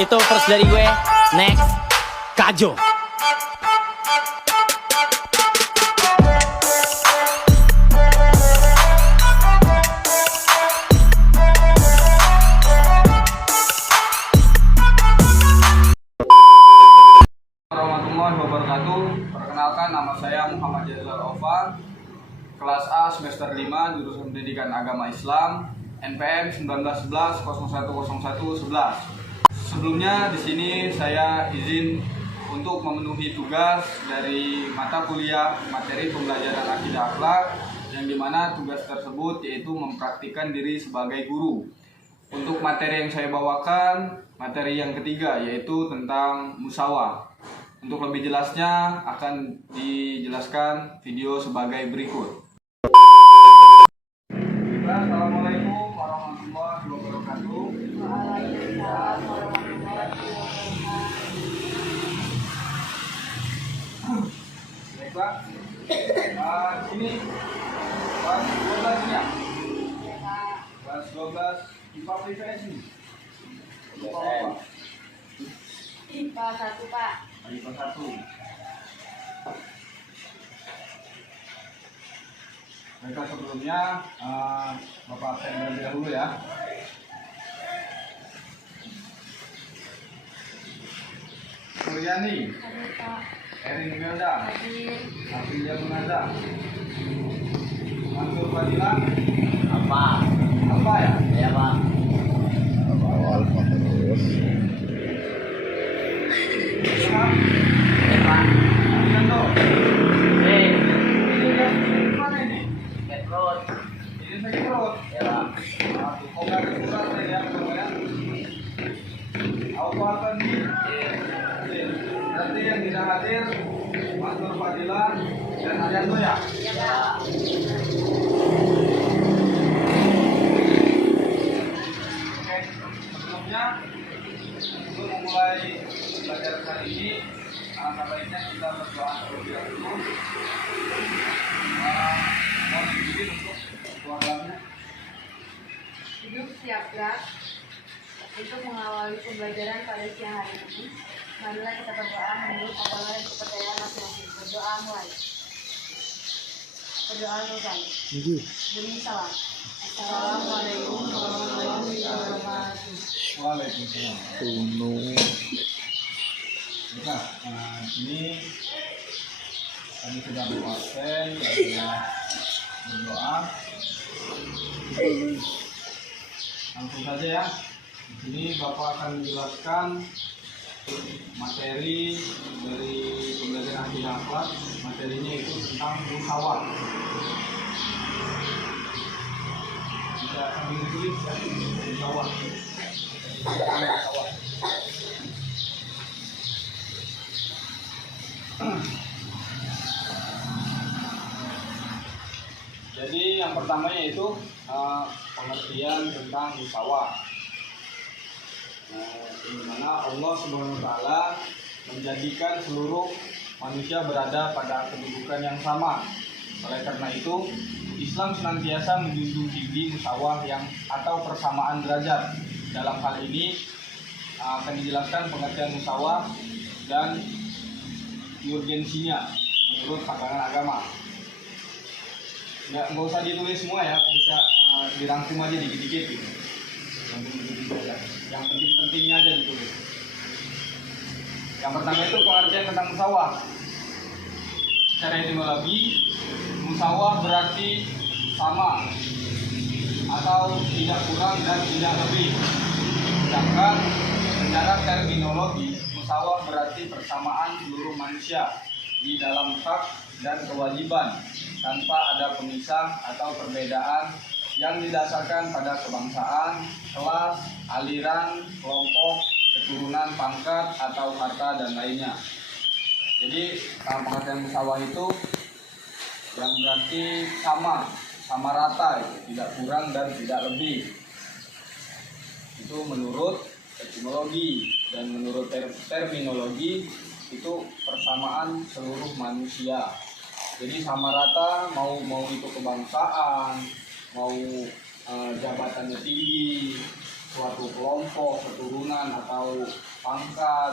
Itu first dari gue. Next, Kajo. Warahmatullahi wabarakatuh. Perkenalkan, nama saya Muhammad Jazal Ovan, kelas A semester 5 jurusan Pendidikan Agama Islam, NPM 1911010111. Sebelumnya di sini saya izin untuk memenuhi tugas dari mata kuliah materi pembelajaran akidah akhlak, yang dimana tugas tersebut yaitu mempraktikkan diri sebagai guru. Untuk materi yang saya bawakan, materi yang ketiga yaitu tentang musawah. Untuk lebih jelasnya akan dijelaskan video sebagai berikut. Assalamualaikum warahmatullahi wabarakatuh. Waalaikumsalam warahmatullahi wabarakatuh. Baik, Pak. Ini kelas 12 ya? Kelas 12 IPA PPS ini. IPA 1, Pak. IPA 1. Baiklah, sebelumnya Bapak absen terlebih dahulu ya. Suryani, Hadir, Pak. Erin Melda, Hadir. Afilia Munaza, Mansur Fadila, Apa? apa ya? Ya, Pak. Awal terus. Ilham, Ya, Pak. Arianto. Ini kan mana ini? Ketrot. Ini saya perut. Ya, Pak. Kok nggak ada suratnya ya? Aku akan di. Nanti yang tidak hadir, Mansur Fadila dan Arianto ya. Ya, Pak. Oke, sebelumnya untuk memulai belajar kali ini, alangkah baiknya kita berdoa terlebih dahulu. Mohon izin untuk doanya. Hidup siap gerak untuk mengawali pembelajaran pada siang hari ini. Marilah kita berdoa menurut agama dan kepercayaan masing-masing. Berdoa mulai. Berdoa selesai. Demi salam. Assalamualaikum warahmatullahi wabarakatuh. Waalaikumsalam. Nah, ini kami sudah berabsen, sudah berdoa. Langsung saja ya. Di sini Bapak akan menjelaskan materi dari pembelajaran akidah akhlak. Materinya itu tentang musawah. Bisa sambil ditulis ya, musawah. Musawah. Jadi yang pertama yaitu pengertian tentang musawah. Di mana Allah Subhanahu wa taala menjadikan seluruh manusia berada pada kedudukan yang sama. Oleh karena itu, Islam senantiasa menjunjung tinggi musawah yang atau persamaan derajat. Dalam hal ini akan dijelaskan pengertian musawah dan urgensinya menurut pandangan agama. Nggak usah ditulis semua ya, bisa dirangkum aja dikit-dikit gitu. Yang penting-pentingnya aja ditulis. Yang pertama itu pengertian tentang musawah. Secara etimologi, musawah berarti sama atau tidak kurang dan tidak lebih. Sedangkan secara terminologi, musawah berarti persamaan seluruh manusia di dalam hak dan kewajiban tanpa ada pemisah atau perbedaan yang didasarkan pada kebangsaan, kelas, aliran, kelompok, keturunan, pangkat, atau harta dan lainnya. Jadi pengertian musawah itu yang berarti sama rata, tidak kurang dan tidak lebih. Itu menurut etimologi, dan menurut terminologi itu persamaan seluruh manusia. Jadi sama rata, mau itu kebangsaan, mau jabatannya tinggi, suatu kelompok, keturunan atau pangkat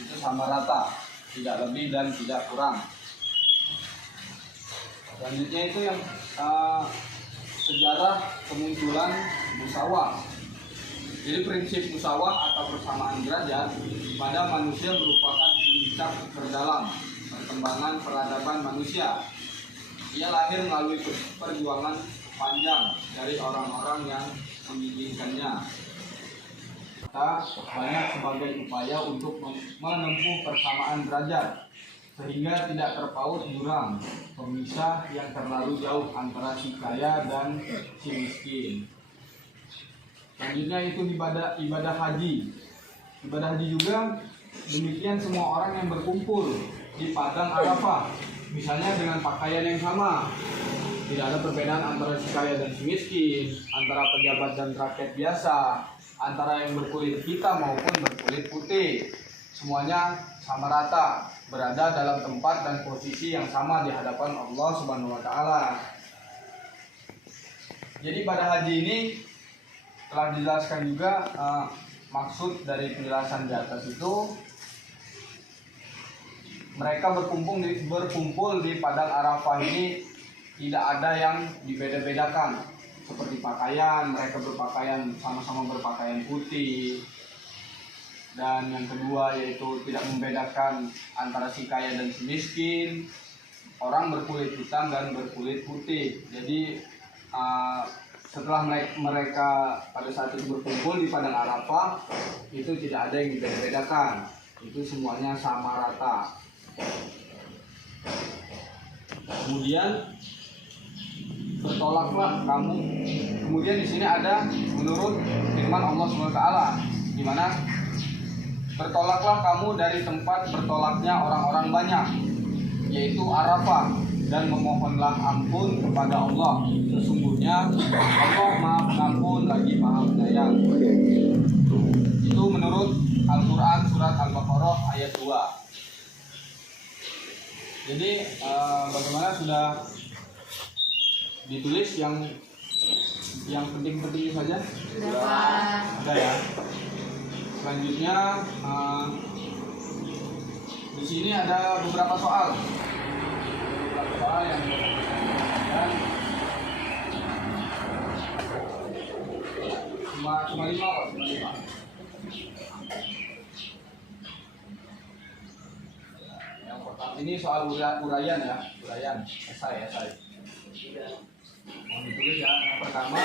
itu sama rata, tidak lebih dan tidak kurang. Selanjutnya itu yang sejarah kemunculan musawah. Jadi prinsip musawah atau persamaan derajat pada manusia merupakan puncak terdalam perkembangan peradaban manusia. Ia lahir melalui perjuangan panjang dari orang-orang yang menginginkannya. Banyak sebagai upaya untuk menempuh persamaan derajat sehingga tidak terpaut jurang pemisah yang terlalu jauh antara si kaya dan si miskin. Selanjutnya itu ibadah haji. Ibadah haji juga demikian, semua orang yang berkumpul di padang Arafah, misalnya dengan pakaian yang sama. Tidak ada perbedaan antara si kaya dan si miskin, antara pejabat dan rakyat biasa, antara yang berkulit hitam maupun berkulit putih. Semuanya sama rata, berada dalam tempat dan posisi yang sama di hadapan Allah Subhanahu wa taala. Jadi pada haji ini telah dijelaskan juga maksud dari penjelasan di atas itu, mereka berkumpul di padang Arafah ini tidak ada yang dibeda-bedakan seperti pakaian. Mereka sama-sama berpakaian putih. Dan yang kedua yaitu tidak membedakan antara si kaya dan si miskin, orang berkulit hitam dan berkulit putih. Jadi setelah mereka pada saat itu berkumpul di padang Arafah, itu tidak ada yang dibeda-bedakan, itu semuanya sama rata. Kemudian bertolaklah kamu. Kemudian di sini ada menurut firman Allah SWT, di mana bertolaklah kamu dari tempat bertolaknya orang-orang banyak, yaitu Arafah, dan memohonlah ampun kepada Allah. Sesungguhnya Allah Maha Pengampun lagi Maha Penyayang. Itu menurut Al-Quran surat Al-Baqarah ayat 2. Jadi bagaimana sudah ditulis yang penting-penting saja? Sudah ada ya. Selanjutnya di sini ada beberapa soal. Yang cuma 5 kok, cuma 5. Yang pertama ini soal uraian ya, esai. Mau ditulis ya. Yang pertama,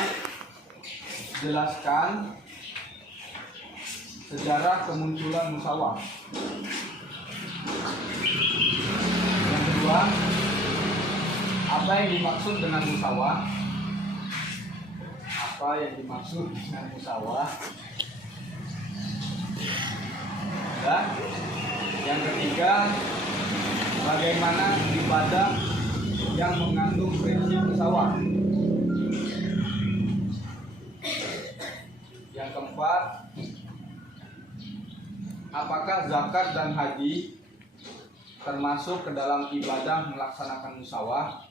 jelaskan sejarah kemunculan musawah. Yang kedua, apa yang dimaksud dengan musawah? Apa yang dimaksud dengan musawah? Dan yang ketiga, bagaimana ibadah yang mengandung prinsip musawah? Yang keempat, apakah zakat dan haji termasuk ke dalam ibadah melaksanakan musawah?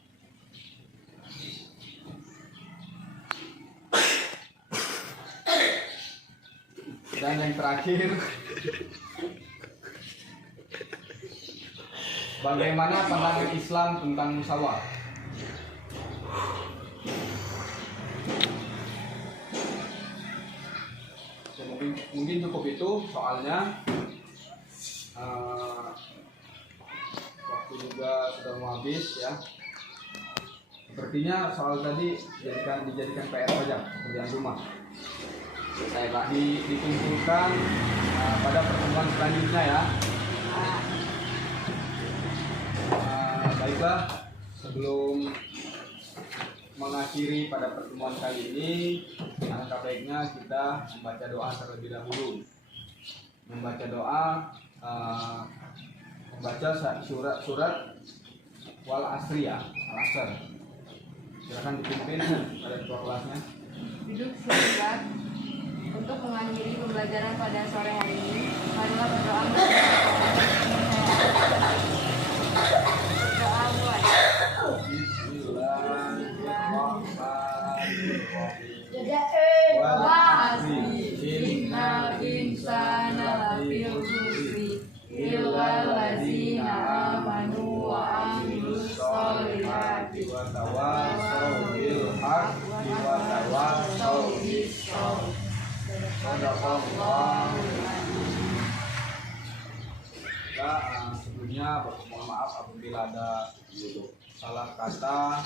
Dan yang terakhir, bagaimana pandangan Islam tentang musawah? Ya, mungkin cukup itu soalnya. Waktu juga sudah mau habis ya. Sepertinya soal tadi dijadikan PR saja, pekerjaan rumah. Saya dikumpulkan pada pertemuan selanjutnya ya. Baiklah, sebelum mengakhiri pada pertemuan kali ini, alangkah baiknya kita membaca doa terlebih dahulu. Membaca doa, membaca surat Wal Asri ya, Al-Asr. Silakan dipimpin pada ketua kelasnya. Duduk siap. Untuk mengakhiri pembelajaran pada sore hari ini, marilah berdoa. Berdoa mulai. Bismillahirrahmanirrahim. Wal Asri. tawassaw bil haqqi wa tawassaw bis sabr. Shadaqallah. Ya, sebelumnya mohon maaf apabila ada salah kata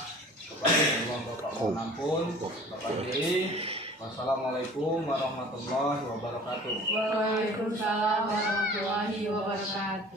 kepada Allah, Bapak mohon ampun. Bapak diri. Wassalamualaikum warahmatullahi wabarakatuh. Waalaikumsalam warahmatullahi wabarakatuh.